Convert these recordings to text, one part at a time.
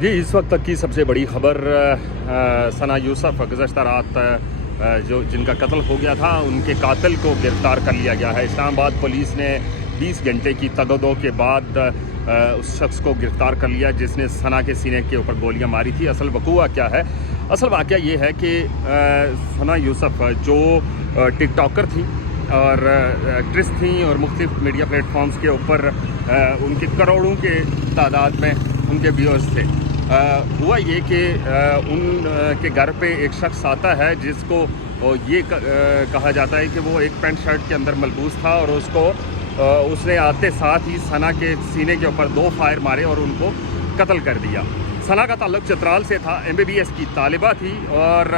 جی اس وقت تک کی سب سے بڑی خبر ثنا یوسف گزشتہ رات جن کا قتل ہو گیا تھا ان کے قاتل کو گرفتار کر لیا گیا ہے۔ اسلام آباد پولیس نے 20 گھنٹے کی تگودو کے بعد اس شخص کو گرفتار کر لیا جس نے ثنا کے سینے کے اوپر گولیاں ماری تھی۔ اصل وقوع کیا ہے؟ اصل واقعہ یہ ہے کہ ثنا یوسف جو ٹک ٹاکر تھیں اور ایکٹریس تھیں اور مختلف میڈیا پلیٹ فارمز کے اوپر ان کے کروڑوں کے تعداد میں ان کے ویورز تھے۔ ہوا یہ کہ ان کے گھر پہ ایک شخص آتا ہے جس کو یہ کہا جاتا ہے کہ وہ ایک پینٹ شرٹ کے اندر ملبوس تھا اور اس نے آتے ساتھ ہی ثنا کے سینے کے اوپر 2 فائر مارے اور ان کو قتل کر دیا۔ ثنا کا تعلق چترال سے تھا، MBBS کی طالبہ تھی اور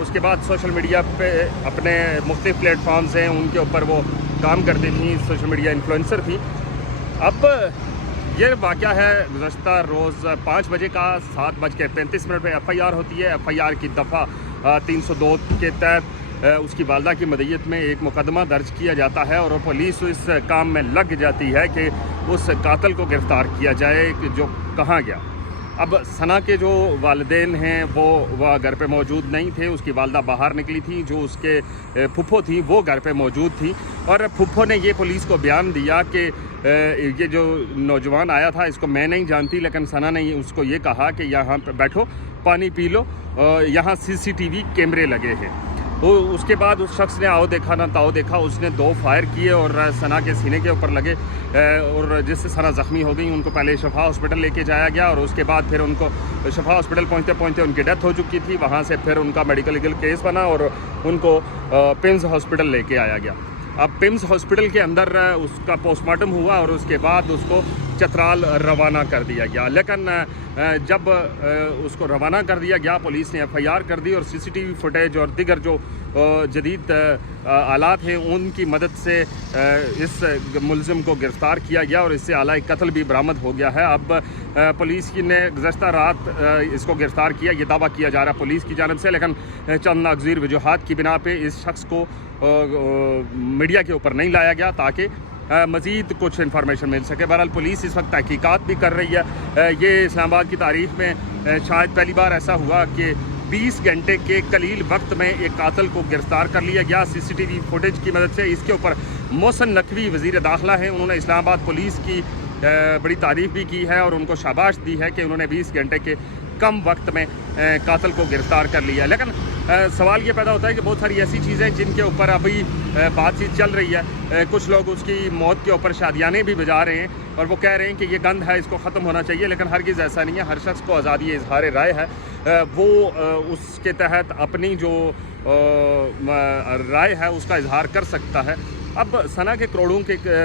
اس کے بعد سوشل میڈیا پہ اپنے مختلف پلیٹ فارمز ہیں ان کے اوپر وہ کام کرتی تھیں، سوشل میڈیا انفلوئنسر تھی۔ اب یہ واقعہ ہے گزشتہ روز 5 بجے کا 7:35 پہ FIR ہوتی ہے۔ FIR کی دفعہ 302 کے تحت اس کی والدہ کی مدعیت میں ایک مقدمہ درج کیا جاتا ہے اور پولیس اس کام میں لگ جاتی ہے کہ اس قاتل کو گرفتار کیا جائے جو کہاں گیا۔ اب ثنا کے جو والدین ہیں وہ گھر پہ موجود نہیں تھے، اس کی والدہ باہر نکلی تھی، جو اس کے پھپھو تھیں وہ گھر پہ موجود تھی اور پھپھو نے یہ پولیس کو بیان دیا کہ یہ جو نوجوان آیا تھا اس کو میں نہیں جانتی، لیکن ثنا نے اس کو یہ کہا کہ یہاں پہ بیٹھو، پانی پی لو، یہاں CCTV کیمرے لگے ہیں۔ اس کے بعد اس شخص نے آؤ دیکھا نہ تاؤ دیکھا، اس نے 2 فائر کیے اور ثنا کے سینے کے اوپر لگے اور جس سے ثنا زخمی ہو گئی۔ ان کو پہلے شفا ہاسپٹل لے کے جایا گیا اور اس کے بعد پھر ان کو شفا ہاسپٹل پہنچتے ان کی ڈیتھ ہو چکی تھی۔ وہاں سے پھر ان کا میڈیکل لیگل کیس بنا اور ان کو پمز ہاسپٹل لے کے آیا گیا۔ اب پمز ہاسپٹل کے اندر اس کا پوسٹ مارٹم ہوا اور اس کے بعد اس کو چترال روانہ کر دیا گیا، لیکن جب اس کو روانہ کر دیا گیا پولیس نے FIR کر دی اور CCTV فوٹیج اور دیگر جو جدید آلات ہیں ان کی مدد سے اس ملزم کو گرفتار کیا گیا اور اس سے آلہ قتل بھی برآمد ہو گیا ہے۔ اب پولیس نے گزشتہ رات اس کو گرفتار کیا، یہ دعویٰ کیا جا رہا پولیس کی جانب سے، لیکن چند ناگزیر وجوہات کی بنا پہ اس شخص کو میڈیا کے اوپر نہیں لایا گیا تاکہ مزید کچھ انفارمیشن مل سکے۔ بہرحال پولیس اس وقت تحقیقات بھی کر رہی ہے۔ یہ اسلام آباد کی تاریخ میں شاید پہلی بار ایسا ہوا کہ 20 گھنٹے کے قلیل وقت میں ایک قاتل کو گرفتار کر لیا گیا CCTV فوٹیج کی مدد سے۔ اس کے اوپر محسن نقوی وزیر داخلہ ہیں، انہوں نے اسلام آباد پولیس کی بڑی تعریف بھی کی ہے اور ان کو شاباش دی ہے کہ انہوں نے 20 گھنٹے کے کم وقت میں قاتل کو گرفتار کر لیا۔ لیکن سوال یہ پیدا ہوتا ہے کہ بہت ساری ایسی چیزیں جن کے اوپر ابھی بات چیت چل رہی ہے، کچھ لوگ اس کی موت کے اوپر شادیانے بھی بجا رہے ہیں اور وہ کہہ رہے ہیں کہ یہ گند ہے، اس کو ختم ہونا چاہیے، لیکن ہرگز ایسا نہیں ہے۔ ہر شخص کو آزادی اظہار رائے ہے، وہ اس کے تحت اپنی جو رائے ہے اس کا اظہار کر سکتا ہے۔ اب ثنا کے کروڑوں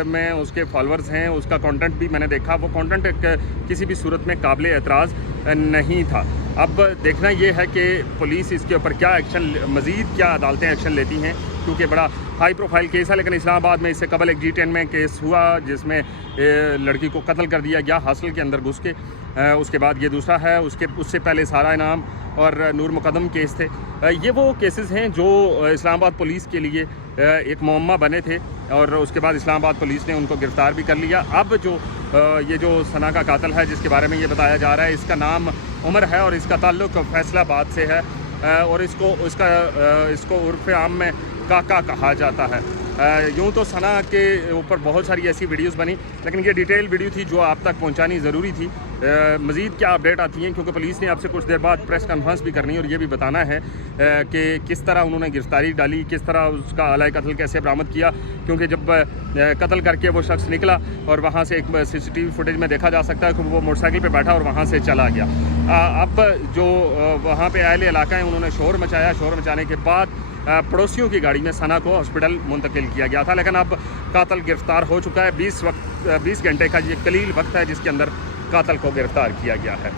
میں اس کے فالورز ہیں، اس کا کانٹینٹ بھی میں نے دیکھا، وہ کانٹینٹ کسی بھی صورت میں قابل اعتراض نہیں تھا۔ اب دیکھنا یہ ہے کہ پولیس اس کے اوپر کیا ایکشن، مزید کیا عدالتیں ایکشن لیتی ہیں، کیونکہ بڑا ہائی پروفائل کیس ہے۔ لیکن اسلام آباد میں اس سے قبل ایک G10 میں کیس ہوا جس میں لڑکی کو قتل کر دیا گیا ہاسٹل کے اندر گھس کے، اس کے بعد یہ دوسرا ہے، اس سے پہلے سارا انعام اور نور مقدم کیس تھے۔ یہ وہ کیسز ہیں جو اسلام آباد پولیس کے لیے ایک معمہ بنے تھے اور اس کے بعد اسلام آباد پولیس نے ان کو گرفتار بھی کر لیا۔ اب یہ جو ثنا کا قاتل ہے جس کے بارے میں یہ بتایا جا رہا ہے، اس کا نام عمر ہے اور اس کا تعلق فیصل آباد سے ہے اور اس کو عرف عام میں کاکا کہا جاتا ہے۔ یوں تو ثنا کے اوپر بہت ساری ایسی ویڈیوز بنی، لیکن یہ ڈیٹیل ویڈیو تھی جو آپ تک پہنچانی ضروری تھی۔ مزید کیا اپڈیٹ آتی ہیں کیونکہ پولیس نے آپ سے کچھ دیر بعد پریس کانفرنس بھی کرنی ہے اور یہ بھی بتانا ہے کہ کس طرح انہوں نے گرفتاری ڈالی، کس طرح اس کا آلہ قتل کیسے برآمد کیا، کیونکہ جب قتل کر کے وہ شخص نکلا اور وہاں سے ایک CCTV فوٹیج میں دیکھا جا سکتا ہے کہ وہ موٹر سائیکل پہ بیٹھا اور وہاں سے چلا گیا۔ اب جو وہاں پہ اہل علاقہ ہیں انہوں نے شور مچایا، شور مچانے کے بعد پڑوسیوں کی گاڑی میں ثنا کو ہاسپٹل منتقل کیا گیا تھا، لیکن اب قاتل گرفتار ہو چکا ہے۔ 20 گھنٹے کا یہ قلیل وقت ہے جس کے اندر قاتل کو گرفتار کیا گیا ہے۔